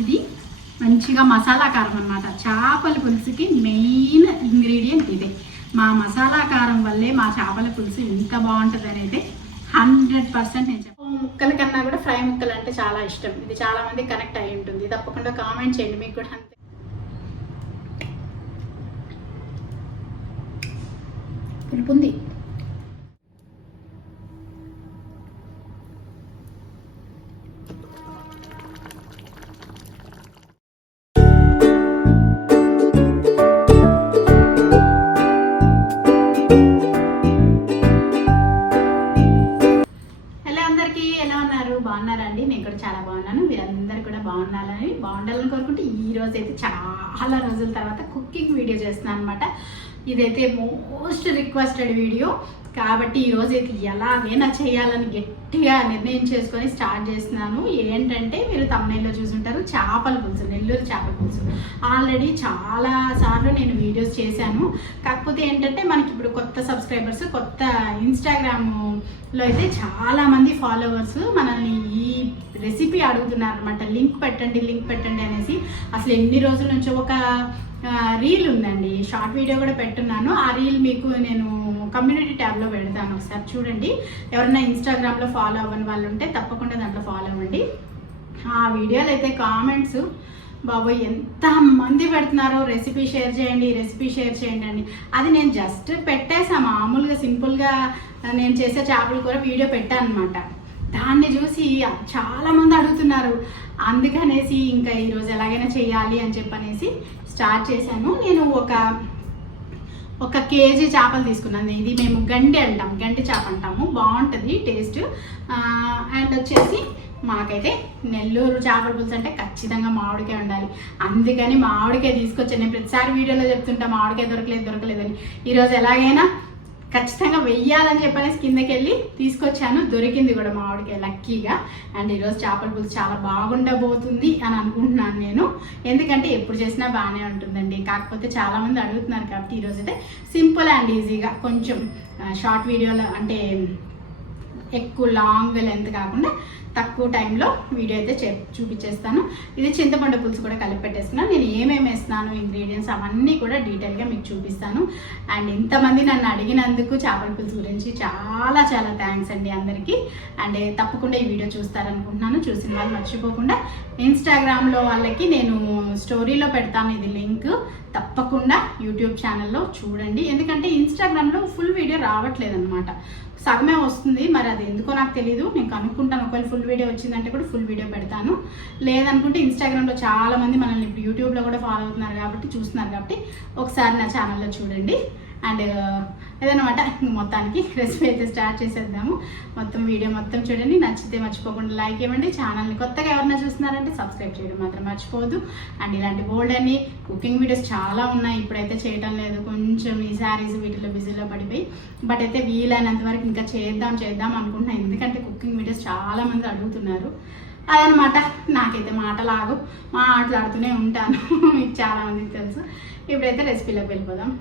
ఇది మంచిగా మసాలా కారం అనమాట చేపల పులుసుకి మెయిన్ ఇంగ్రీడియంట్ ఇదే. మా మసాలా కారం వల్లే మా చేపల పులుసు ఇంత బాగుంటుంది అయితే హండ్రెడ్ పర్సెంట్ నేను చెప్పాను ముక్కల కన్నా కూడా ఫ్రై ముక్కలు అంటే చాలా ఇష్టం. ఇది చాలా మంది కనెక్ట్ అయి ఉంటుంది. తప్పకుండా కామెంట్ చేయండి. మీకు కూడా అంతే. పులుపుంది చాలా రోజుల తర్వాత కుకింగ్ వీడియో చేస్తున్నాను అనమాట ఇదైతే మోస్ట్ రిక్వెస్టెడ్ వీడియో కాబట్టి ఈరోజు ఇది అయితే ఎలాగైనా చేయాలని గట్టిగా నిర్ణయం చేసుకొని స్టార్ట్ చేస్తున్నాను. ఏంటంటే మీరు తమిళలో చూసుంటారు చేపల పులుసు నెల్లూరు చేపల పులుసు. ఆల్రెడీ చాలా సార్లు నేను వీడియోస్ చేశాను. కాకపోతే ఏంటంటే మనకి ఇప్పుడు కొత్త సబ్స్క్రైబర్స్ కొత్త ఇన్స్టాగ్రామ్లో అయితే చాలామంది ఫాలోవర్స్ మనల్ని ఈ రెసిపీ అడుగుతున్నారు అనమాట లింక్ పెట్టండి లింక్ పెట్టండి అనేసి. అసలు ఎన్ని రోజుల నుంచి ఒక రీల్ ఉందండి. షార్ట్ వీడియో కూడా పెట్టున్నాను. ఆ రీల్ మీకు నేను కమ్యూనిటీ ట్యాబ్లో పెడతాను ఒకసారి చూడండి. ఎవరైనా ఇన్స్టాగ్రామ్లో ఫాలో అవ్వని వాళ్ళు ఉంటే తప్పకుండా దాంట్లో ఫాలో అవ్వండి. ఆ వీడియోలు అయితే కామెంట్స్ బాబోయ్ ఎంత మంది పెడుతున్నారో? రెసిపీ షేర్ చేయండి రెసిపీ షేర్ చేయండి అని. అది నేను జస్ట్ పెట్టేసా. మామూలుగా సింపుల్గా నేను చేసే చేపల కూర వీడియో పెట్టాను అనమాట దాన్ని చూసి చాలామంది అడుగుతున్నారు. అందుకనేసి ఇంకా ఈరోజు ఎలాగైనా చేయాలి అని చెప్పనేసి స్టార్ట్ చేశాను. నేను ఒక ఒక కేజీ చేపలు తీసుకున్నాను ఇది మేము గండి అంటాం. గండి చేప అంటాము. బాగుంటుంది టేస్ట్. అండ్ వచ్చేసి మాకైతే నెల్లూరు చేపల పులుసు అంటే ఖచ్చితంగా మామిడికాయ ఉండాలి అందుకని మామిడికాయ తీసుకొచ్చాను. నేను ప్రతిసారి వీడియోలో చెప్తుంటా మామిడికాయ దొరకలేదు దొరకలేదని. ఈరోజు ఎలాగైనా ఖచ్చితంగా వెయ్యాలని చెప్పనేసి కిందకి వెళ్ళి తీసుకొచ్చాను. దొరికింది కూడా మామిడికాయ లక్కీగా. అండ్ ఈరోజు చేపల పులుసు చాలా బాగుండబోతుంది అని అనుకుంటున్నాను నేను. ఎందుకంటే ఎప్పుడు చేసినా బాగానే ఉంటుందండి. కాకపోతే చాలామంది అడుగుతున్నారు కాబట్టి ఈరోజు అయితే సింపుల్ అండ్ ఈజీగా కొంచెం షార్ట్ వీడియోలో అంటే ఎక్కువ లాంగ్ లెంత్ కాకుండా తక్కువ టైంలో వీడియో అయితే చే చూపించేస్తాను. ఇది చింతపండు పులుసు కూడా కలిపి పెట్టేస్తున్నాను నేను ఏమేమి వేస్తున్నాను ఇంగ్రీడియంట్స్ అవన్నీ కూడా డీటెయిల్గా మీకు చూపిస్తాను. అండ్ ఇంతమంది నన్ను అడిగినందుకు చేపల పులుసు గురించి చాలా చాలా థ్యాంక్స్ అండి అందరికీ. అండ్ తప్పకుండా ఈ వీడియో చూస్తారనుకుంటున్నాను. చూసిన వాళ్ళు మర్చిపోకుండా ఇన్స్టాగ్రామ్లో వాళ్ళకి నేను స్టోరీలో పెడతాను. ఇది లింక్ తప్పకుండా యూట్యూబ్ ఛానల్లో చూడండి. ఎందుకంటే ఇన్స్టాగ్రామ్లో ఫుల్ వీడియో రావట్లేదు అనమాట సగమే వస్తుంది. మరి అది ఎందుకో నాకు తెలియదు నేను కనుక్కుంటాను. ఒకవేళ ఫుల్ వీడియో వచ్చిందంటే కూడా ఫుల్ వీడియో పెడతాను. లేదనుకుంటే ఇన్స్టాగ్రామ్లో చాలామంది మనల్ని ఇప్పుడు యూట్యూబ్లో కూడా ఫాలో అవుతున్నారు కాబట్టి చూస్తున్నారు కాబట్టి ఒకసారి నా ఛానల్లో చూడండి. అండ్ ఏదన్నమాట మొత్తానికి రెసిపీ అయితే స్టార్ట్ చేసేద్దాము. మొత్తం వీడియో మొత్తం చూడండి నచ్చితే మర్చిపోకుండా లైక్ ఇవ్వండి. ఛానల్ని కొత్తగా ఎవరైనా చూస్తున్నారంటే సబ్స్క్రైబ్ చేయడం మాత్రం మర్చిపోవద్దు. అండ్ ఇలాంటి బోల్డ్ అని కుకింగ్ వీడియోస్ చాలా ఉన్నాయి. ఇప్పుడైతే చేయటం లేదు. కొంచెం ఈ శారీస్ వీటిలో బిజీలో పడిపోయి. బట్ అయితే వీలైనంత వరకు ఇంకా చేద్దాం చేద్దాం అనుకుంటున్నాను ఎందుకంటే కుకింగ్ వీడియోస్ చాలామంది అడుగుతున్నారు. అదనమాట నాకైతే మాటలాగు. మాట్లాడుతూనే ఉంటాను. మీకు చాలామందికి తెలుసు. ఇప్పుడైతే రెసిపీలోకి వెళ్ళిపోదాం.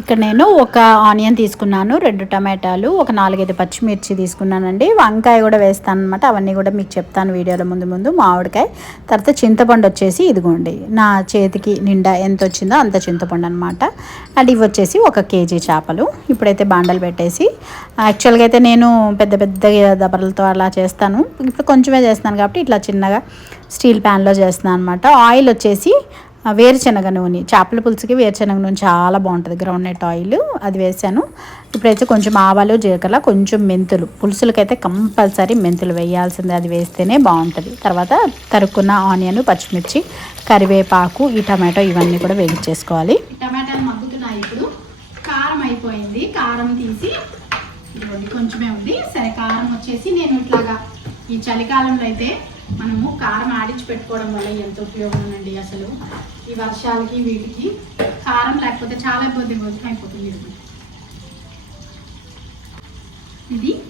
ఇక్కడ నేను ఒక ఆనియన్ తీసుకున్నాను రెండు టమాటాలు ఒక నాలుగైదు పచ్చిమిర్చి తీసుకున్నానండి. వంకాయ కూడా వేస్తాను అనమాట అవన్నీ కూడా మీకు చెప్తాను వీడియోలో ముందు ముందు. మామిడికాయ తర్వాత చింతపండు వచ్చేసి ఇదిగోండి. నా చేతికి నిండా ఎంత వచ్చిందో అంత చింతపండు అనమాట అండ్ ఇవి వచ్చేసి ఒక కేజీ చేపలు. ఇప్పుడైతే బాండలు పెట్టేసి యాక్చువల్గా అయితే నేను పెద్ద పెద్ద దబరలతో అలా చేస్తాను. ఇప్పుడు కొంచెమే చేస్తాను కాబట్టి ఇట్లా చిన్నగా స్టీల్ ప్యాన్లో చేస్తున్నాను అనమాట ఆయిల్ వచ్చేసి వేరుశనగ నూనె చేపల పులుసుకి వేరుశనగ నూనె చాలా బాగుంటుంది. గ్రౌండ్ నెట్ ఆయిల్ అది వేసాను. ఇప్పుడైతే కొంచెం ఆవాలు జీలకర్ర కొంచెం మెంతులు. పులుసులకైతే కంపల్సరీ మెంతులు వేయాల్సిందే. అది వేస్తేనే బాగుంటుంది. తర్వాత తరుక్కున్న ఆనియన్ పచ్చిమిర్చి కరివేపాకు ఈ టమాటో ఇవన్నీ కూడా వేగించేసుకోవాలి టమాటాలు మగ్గుతున్నాయి ఇప్పుడు. కారం అయిపోయింది. కారం తీసి కొంచెమే ఉంది. సరే కారం వచ్చేసి నేను ఇట్లాగా ఈ చలికాలంలో అయితే మనము కారం ఆడించి పెట్టుకోవడం వల్ల ఎంత ఉపయోగం ఉందండి అసలు. ఈ వర్షాలకి వీటికి కారం లేకపోతే చాలా ఇబ్బంది అయిపోతుంది. ఇది.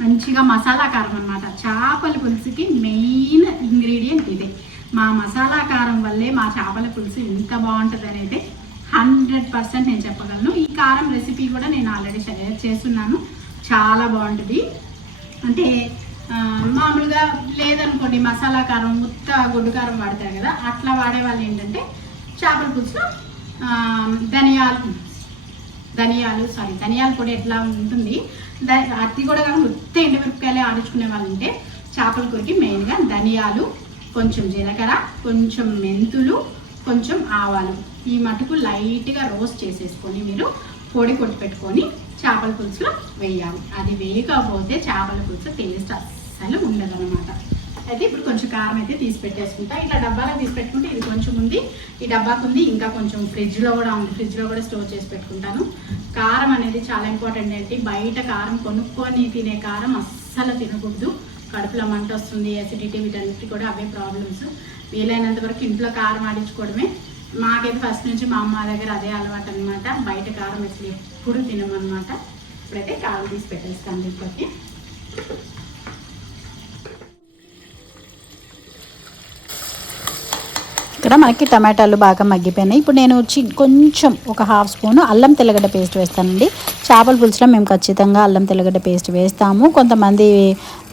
మంచిగా మసాలా కారం అన్నమాట. చేపల పులుసుకి మెయిన్ ఇంగ్రీడియంట్ ఇదే. మా మసాలా కారం వల్లే మా చేపల పులుసు ఎంత బాగుంటుంది అయితే హండ్రెడ్ పర్సెంట్ నేను చెప్పగలను. ఈ కారం రెసిపీ కూడా నేను ఆల్రెడీ షేర్ చేస్తున్నాను. చాలా బాగుంటుంది. అంటే మామూలుగా లేదనుకోండి మసాలా కారం ఉత్త గుడ్డు కారం వాడతారు కదా అట్లా వాడే వాళ్ళు ఏంటంటే చేపల పులుసులో ధనియాలు ధనియాలు సారీ ధనియాలు పొడి ఎట్లా ఉంటుంది ద- అది కూడా కాకుండా ఉత్త ఎండుమిరపకాయలే ఆడించుకునే వాళ్ళు ఉంటే చేపల కూరకి మెయిన్గా ధనియాలు కొంచెం జీలకర్ర కొంచెం మెంతులు కొంచెం ఆవాలు. ఈ మటుకు లైట్గా రోస్ట్ చేసేసుకొని మీరు పొడి కొట్టి పెట్టుకొని చేపల పులుసులో వేయాలి. అది వేయకపోతే చేపల పులుసు టేస్ట్ అస్సలు ఉండదన్నమాట. అయితే ఇప్పుడు కొంచెం కారం అయితే తీసి పెట్టేసుకుంటా. ఇట్లా డబ్బాలో తీసి పెట్టుకుంటే ఇది కొంచెం ఉంది. ఈ డబ్బాకు ఉంది ఇంకా కొంచెం ఫ్రిడ్జ్లో కూడా ఉంది ఫ్రిడ్జ్లో కూడా స్టోర్ చేసి పెట్టుకుంటాను. కారం అనేది చాలా ఇంపార్టెంట్ ఏంటి? బయట కారం కొనుక్కొని తినే కారం అస్సలు తినకూడదు. కడుపులో మంట వస్తుంది అసిడిటీ వీటన్నిటి కూడా అవే ప్రాబ్లమ్స్ వీలైనంత వరకు ఇంట్లో కారం ఆడించుకోవడమే. మాకైతే ఫస్ట్ నుంచి మా అమ్మ దగ్గర అదే అలవాటు అనమాట బయట కారం అసలు ఎప్పుడు తినమనమాట ఇప్పుడైతే కారం తీసి పెట్టేస్తాను దీంట్లోకి. ఇక్కడ మనకి టమాటాలు బాగా మగ్గిపోయినాయి. ఇప్పుడు నేను వచ్చి కొంచెం ఒక హాఫ్ స్పూన్ అల్లం తెల్లగడ్డ పేస్ట్ వేస్తానండి. చేపల పులుసులో మేము ఖచ్చితంగా అల్లం తెల్లగడ్డ పేస్ట్ వేస్తాము. కొంతమంది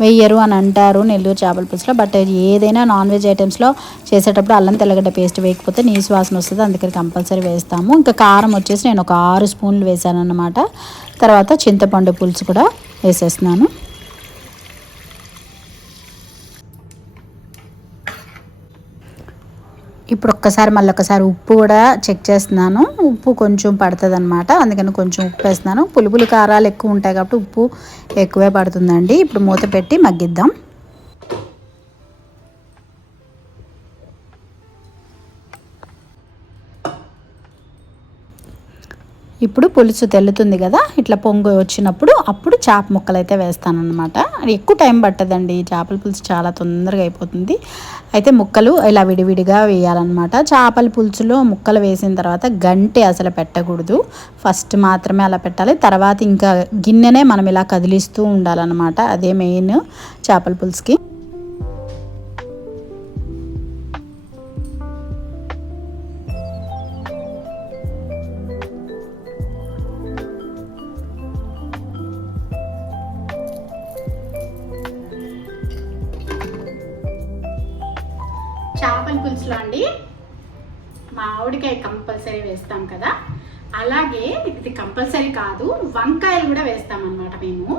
వేయరు అని అంటారు నెల్లూరు చేపల పులుసులో బట్ ఏదైనా నాన్ వెజ్ ఐటమ్స్లో చేసేటప్పుడు అల్లం తెల్లగడ్డ పేస్ట్ వేయకపోతే నీసు వాసన వస్తుంది అందుకని కంపల్సరీ వేస్తాము. ఇంకా కారం వచ్చేసి నేను ఒక ఆరు స్పూన్లు వేసాను అన్నమాట తర్వాత చింతపండు పులుసు కూడా వేసేస్తున్నాను. ఇప్పుడు ఒక్కసారి మళ్ళీ ఒకసారి ఉప్పు కూడా చెక్ చేస్తున్నాను. ఉప్పు కొంచెం పడుతుంది అనమాట అందుకని కొంచెం ఉప్పు వేస్తున్నాను పులుపులు కారాలు ఎక్కువ ఉంటాయి కాబట్టి ఉప్పు ఎక్కువే పడుతుందండి. ఇప్పుడు మూత పెట్టి మగ్గిద్దాం. ఇప్పుడు పులుసు తెల్లుతుంది కదా ఇట్లా పొంగు వచ్చినప్పుడు అప్పుడు చేప ముక్కలు అయితే వేస్తానమాట అది ఎక్కువ టైం పట్టదండి చేపల పులుసు చాలా తొందరగా అయిపోతుంది. అయితే ముక్కలు ఇలా విడివిడిగా వేయాలన్నమాట. చేపల పులుసులో ముక్కలు వేసిన తర్వాత గంటే అసలు పెట్టకూడదు. ఫస్ట్ మాత్రమే అలా పెట్టాలి. తర్వాత ఇంకా గిన్నెనే మనం ఇలా కదిలిస్తూ ఉండాలన్నమాట. అదే మెయిన్ చేపల పులుసుకి. చేపల పులుసులో అండి మామిడికాయ కంపల్సరీ వేస్తాం కదా. అలాగే ఇది కంపల్సరీ కాదు వంకాయలు కూడా వేస్తామన్నమాట మేము.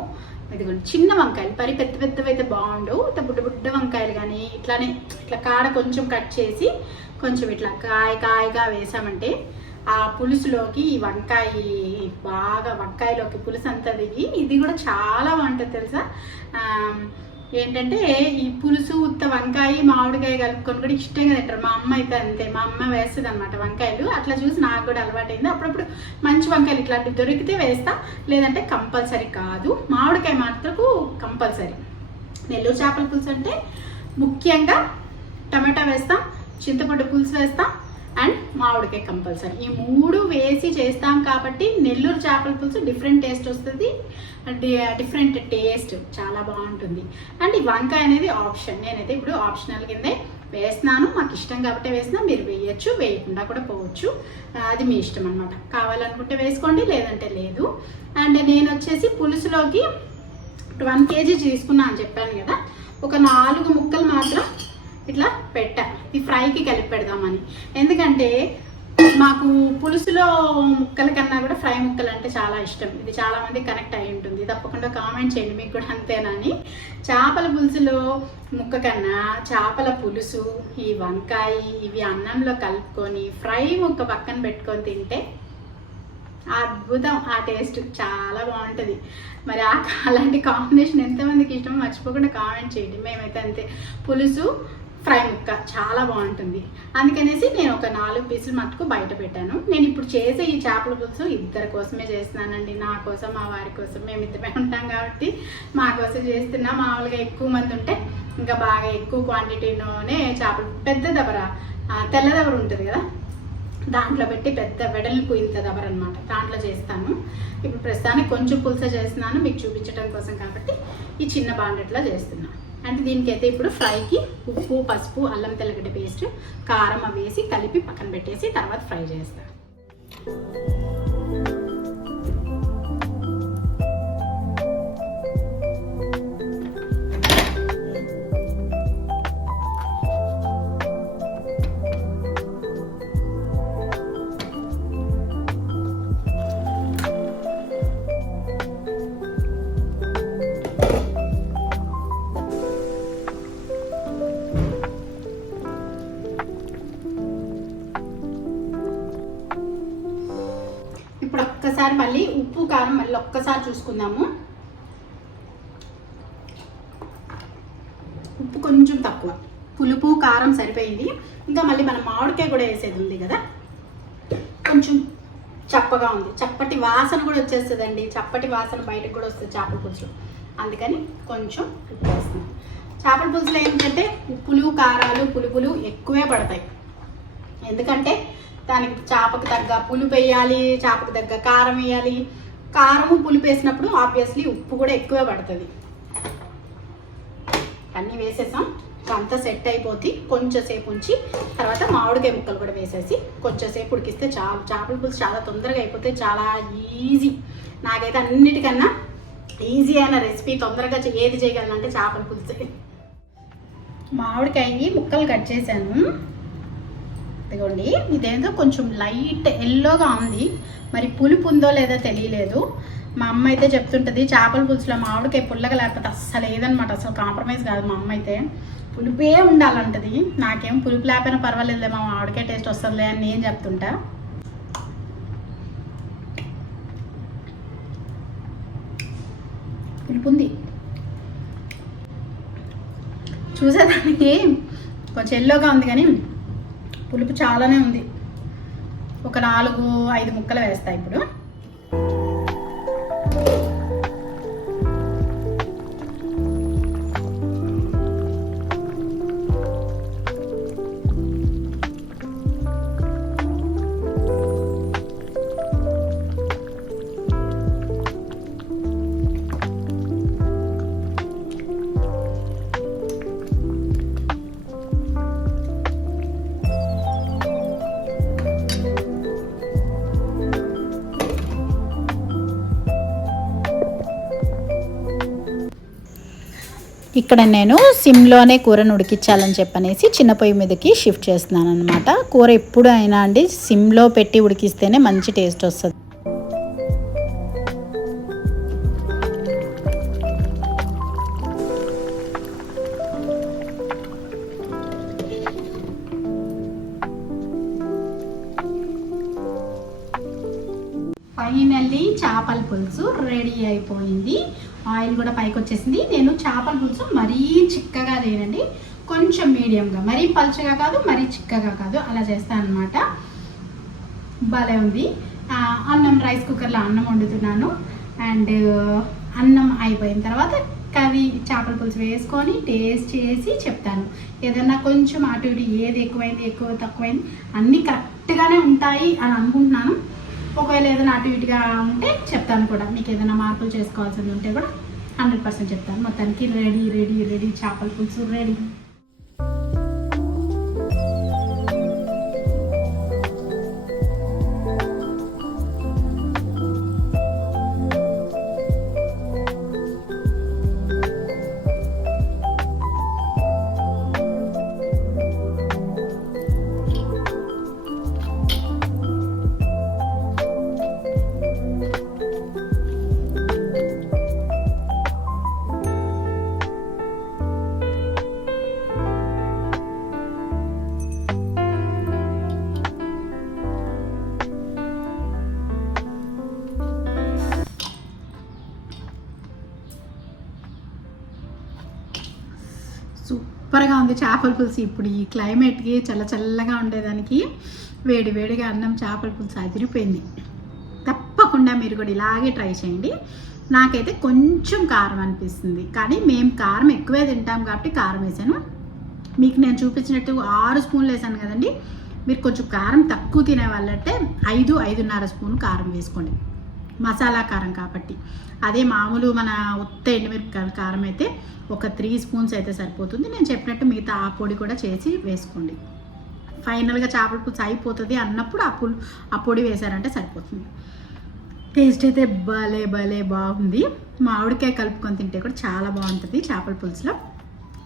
ఇదిగోండి చిన్న వంకాయలు పరి పెద్ద పెద్దవి అయితే బాగుండవు బుడ్డ బుడ్డ వంకాయలు కానీ ఇట్లానే ఇట్లా కాడ కొంచెం కట్ చేసి కొంచెం ఇట్లా కాయ కాయగా వేసామంటే ఆ పులుసులోకి ఈ వంకాయ బాగా వంకాయలోకి పులుసు అంతా దిగి ఇది కూడా చాలా బాగుంటుంది తెలుసా? ఏంటంటే ఈ పులుసు ఉత్త వంకాయ మామిడికాయ కలుపుకొని కూడా ఇష్టంగా తింటారు. మా అమ్మ అయితే అంతే. మా అమ్మ వేస్తుంది అనమాట వంకాయలు. అట్లా చూసి నాకు కూడా అలవాటైంది. అప్పుడప్పుడు మంచి వంకాయలు ఇట్లాంటివి దొరికితే వేస్తా. లేదంటే కంపల్సరీ కాదు. మామిడికాయ మాత్రకు కంపల్సరీ. నెల్లూరు చేపల పులుసు అంటే ముఖ్యంగా టమాటా వేస్తాం చింతపండు పులుసు వేస్తాం అండ్ మామిడికాయ కంపల్సరీ. ఈ మూడు వేసి చేస్తాం కాబట్టి నెల్లూరు చేపల పులుసు డిఫరెంట్ టేస్ట్ వస్తుంది. డిఫరెంట్ టేస్ట్ చాలా బాగుంటుంది. అండ్ ఈ వంకాయ అనేది ఆప్షన్ నేనైతే ఇప్పుడు ఆప్షనల్ కిందే వేస్తున్నాను. మాకు ఇష్టం కాబట్టి వేసినా మీరు వేయచ్చు వేయకుండా కూడా పోవచ్చు. అది మీ ఇష్టం అనమాట కావాలనుకుంటే వేసుకోండి లేదంటే లేదు. అండ్ నేను వచ్చేసి పులుసులోకి వన్ కేజీ తీసుకున్నా అని చెప్పాను కదా. ఒక నాలుగు ముక్కలు మాత్రం ఇట్లా పెట్టా. ఈ ఫ్రైకి కలిపి పెడదామని. ఎందుకంటే మాకు పులుసులో ముక్కల కన్నా కూడా ఫ్రై ముక్కలు అంటే చాలా ఇష్టం. ఇది చాలా మంది కనెక్ట్ అయి ఉంటుంది. తప్పకుండా కామెంట్ చేయండి మీకు కూడా అంతేనా అని. చేపల పులుసులో ముక్క కన్నా చేపల పులుసు ఈ వంకాయ ఇవి అన్నంలో కలుపుకొని ఫ్రై ముక్క పక్కన పెట్టుకొని తింటే అద్భుతం. ఆ టేస్ట్ చాలా బాగుంటుంది. మరి ఆ అలాంటి కాంబినేషన్ ఎంతమందికి ఇష్టమో మర్చిపోకుండా కామెంట్ చేయండి. మేమైతే అంతే. పులుసు ఫ్రై ముక్క చాలా బాగుంటుంది. అందుకనేసి నేను ఒక నాలుగు పీసులు మట్టుకు బయట పెట్టాను. నేను ఇప్పుడు చేసే ఈ చేపల పులుసు ఇద్దరి కోసమే చేస్తున్నానండి. నా కోసం మా వారి కోసం. మేము ఇద్దరమే ఉంటాం కాబట్టి మా కోసం చేస్తున్నా. మామూలుగా ఎక్కువ మంది ఉంటే ఇంకా బాగా ఎక్కువ క్వాంటిటీలోనే చేపలు పెద్ద దబర తెల్ల దబర ఉంటుంది కదా? దాంట్లో పెట్టి పెద్ద వెడల్పు ఇంత దబర అనమాట దాంట్లో చేస్తాను. ఇప్పుడు ప్రస్తుతానికి కొంచెం పులుస చేస్తున్నాను. మీకు చూపించడం కోసం కాబట్టి ఈ చిన్న బాండెట్లో చేస్తున్నాను. అంటే దీనికైతే ఇప్పుడు ఫ్రైకి ఉప్పు పసుపు అల్లం తెల్లగడ్డ పేస్ట్ కారం వేసి కలిపి పక్కన పెట్టేసి తర్వాత ఫ్రై చేస్తాను ఒకసారి మళ్ళీ ఉప్పు కారం మళ్ళీ ఒక్కసారి చూసుకుందాము. ఉప్పు కొంచెం తక్కువ. పులుపు కారం సరిపోయింది. ఇంకా మళ్ళీ మనం మామిడికాయ కూడా వేసేది ఉంది కదా. కొంచెం చప్పగా ఉంది. చప్పటి వాసన కూడా వచ్చేస్తుందండి. చప్పటి వాసన బయటకు కూడా వస్తుంది చేపల పులుసు. అందుకని కొంచెం ఉప్పు చేపల పులుసులో ఏంటంటే ఉప్పులు కారాలు పులుపులు ఎక్కువే పడతాయి. ఎందుకంటే దానికి చేపకు తగ్గ పులుపు వేయాలి చేపకు తగ్గ కారం వేయాలి. కారము పులుపు వేసినప్పుడు ఆబ్వియస్లీ ఉప్పు కూడా ఎక్కువే పడుతుంది. అన్నీ వేసేసాం. అంతా సెట్ అయిపోతే కొంచెం సేపు ఉంచి తర్వాత మామిడికాయ ముక్కలు కూడా వేసేసి కొంచెం సేపు ఉడికిస్తే చా చేపల పులుసు చాలా తొందరగా అయిపోతే చాలా ఈజీ నాకైతే అన్నిటికన్నా ఈజీ అయిన రెసిపీ తొందరగా చే- ఏది చేయగలను అంటే చేపల పులుసు. మామిడికాయ ముక్కలు కట్ చేశాను. ఇదిగోండి. ఇదేదో కొంచెం లైట్ ఎల్లోగా ఉంది. మరి పులుపు ఉందో లేదో తెలియలేదు. మా అమ్మ అయితే చెప్తుంటుంది చేపల పులుసులో మామిడికాయ పుల్లగా లేకపోతే అస్సలు లేదనమాట అసలు కాంప్రమైజ్ కాదు మా అమ్మ అయితే. పులుపే ఉండాలంటది. నాకేం పులుపు లేకపోయినా పర్వాలేదులే మా మామిడికాయ టేస్ట్ వస్తుందిలే అని నేను చెప్తుంటా. పులుపు ఉంది. చూసేదానికి కొంచెం ఎల్లోగా ఉంది కానీ పులుపు చాలానే ఉంది. ఒక నాలుగు ఐదు ముక్కలు వేస్తా ఇప్పుడు. ఇక్కడ నేను సిమ్లోనే కూరను ఉడికించాలని చెప్పనేసి చిన్న పొయ్యి మీదకి షిఫ్ట్ చేస్తున్నాను అనమాట కూర ఎప్పుడు అయినా అండి సిమ్లో పెట్టి ఉడికిస్తేనే మంచి టేస్ట్ వస్తుంది. ఫైనల్లీ చేపల పులుసు రెడీ అయిపోయింది. ఆయిల్ కూడా పైకి వచ్చేసింది నేను చేపల పులుసు మరీ చిక్కగా లేనండి కొంచెం మీడియంగా మరీ పలుచగా కాదు మరీ చిక్కగా కాదు. అలా చేస్తాను అనమాట భలే ఉంది. అన్నం రైస్ కుక్కర్లో అన్నం వండుతున్నాను. అండ్ అన్నం అయిపోయిన తర్వాత కర్రీ చేపల పులుసు వేసుకొని టేస్ట్ చేసి చెప్తాను. ఏదన్నా కొంచెం అటు ఇటు ఏది ఎక్కువైంది ఎక్కువ తక్కువైంది అన్నీ కరెక్ట్గానే ఉంటాయి అని అనుకుంటున్నాను. ఒకవేళ ఏదైనా అటు ఇటుగా ఉంటే చెప్తాను కూడా. మీకు ఏదైనా మార్పులు చేసుకోవాల్సింది ఉంటే కూడా హండ్రెడ్ పర్సెంట్ చెప్తాను. మొత్తానికి రెడీ రెడీ రెడీ చేపల పులుసు రెడీ. ఉంది చేపల పులుసు. ఇప్పుడు ఈ క్లైమేట్కి చల్ల చల్లగా ఉండేదానికి వేడి వేడిగా అన్నం చేపల పులుసు అదిరిపోయింది. తప్పకుండా మీరు కూడా ఇలాగే ట్రై చేయండి. నాకైతే కొంచెం కారం అనిపిస్తుంది. కానీ మేము కారం ఎక్కువే తింటాం కాబట్టి కారం వేసాను. మీకు నేను చూపించినట్టు ఆరు స్పూన్లు వేసాను కదండి. మీరు కొంచెం కారం తక్కువ తినే వాళ్ళంటే ఐదు ఐదున్నర స్పూన్ కారం వేసుకోండి. మసాలా కారం కాబట్టి. అదే మామూలు మన ఉత్త ఎండుమిరపకాయల కారం అయితే ఒక త్రీ స్పూన్స్ అయితే సరిపోతుంది. నేను చెప్పినట్టు మిగతా ఆ పొడి కూడా చేసి వేసుకోండి. ఫైనల్గా చేపల పులుసు అయిపోతుంది అన్నప్పుడు ఆ పులు ఆ పొడి వేశారంటే సరిపోతుంది. టేస్ట్ అయితే భలే భలే బాగుంది. మామిడికాయ కలుపుకొని తింటే కూడా చాలా బాగుంటుంది చేపల పులుసులో.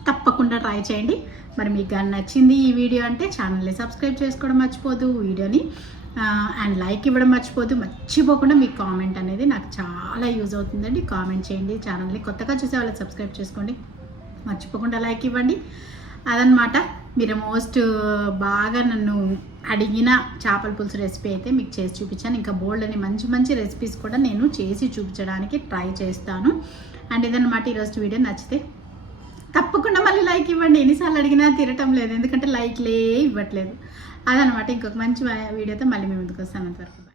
తప్పకుండా ట్రై చేయండి. మరి మీకు కానీ నచ్చింది ఈ వీడియో అంటే ఛానల్ని సబ్స్క్రైబ్ చేసుకోవడం మర్చిపోదు. వీడియోని అండ్ లైక్ ఇవ్వడం మర్చిపోదు మర్చిపోకుండా మీ కామెంట్ అనేది నాకు చాలా యూజ్ అవుతుందండి. కామెంట్ చేయండి ఛానల్ని కొత్తగా చూసే వాళ్ళకి సబ్స్క్రైబ్ చేసుకోండి. మర్చిపోకుండా లైక్ ఇవ్వండి. అదనమాట మీరు మోస్ట్ బాగా నన్ను అడిగిన చేపల పులుసు రెసిపీ అయితే మీకు చేసి చూపించాను. ఇంకా బోల్డ్ అని మంచి మంచి రెసిపీస్ కూడా నేను చేసి చూపించడానికి ట్రై చేస్తాను. అండ్ ఇదన్నమాట ఈరోజు వీడియో నచ్చితే తప్పకుండా మళ్ళీ లైక్ ఇవ్వండి. ఎన్నిసార్లు అడిగినా తిరటం లేదు. ఎందుకంటే లైక్లే ఇవ్వట్లేదు. అదనమాట. ఇంకొక మంచి వీడియోతో మళ్ళీ మీ ముందుకు వస్తాను అంతవరకు.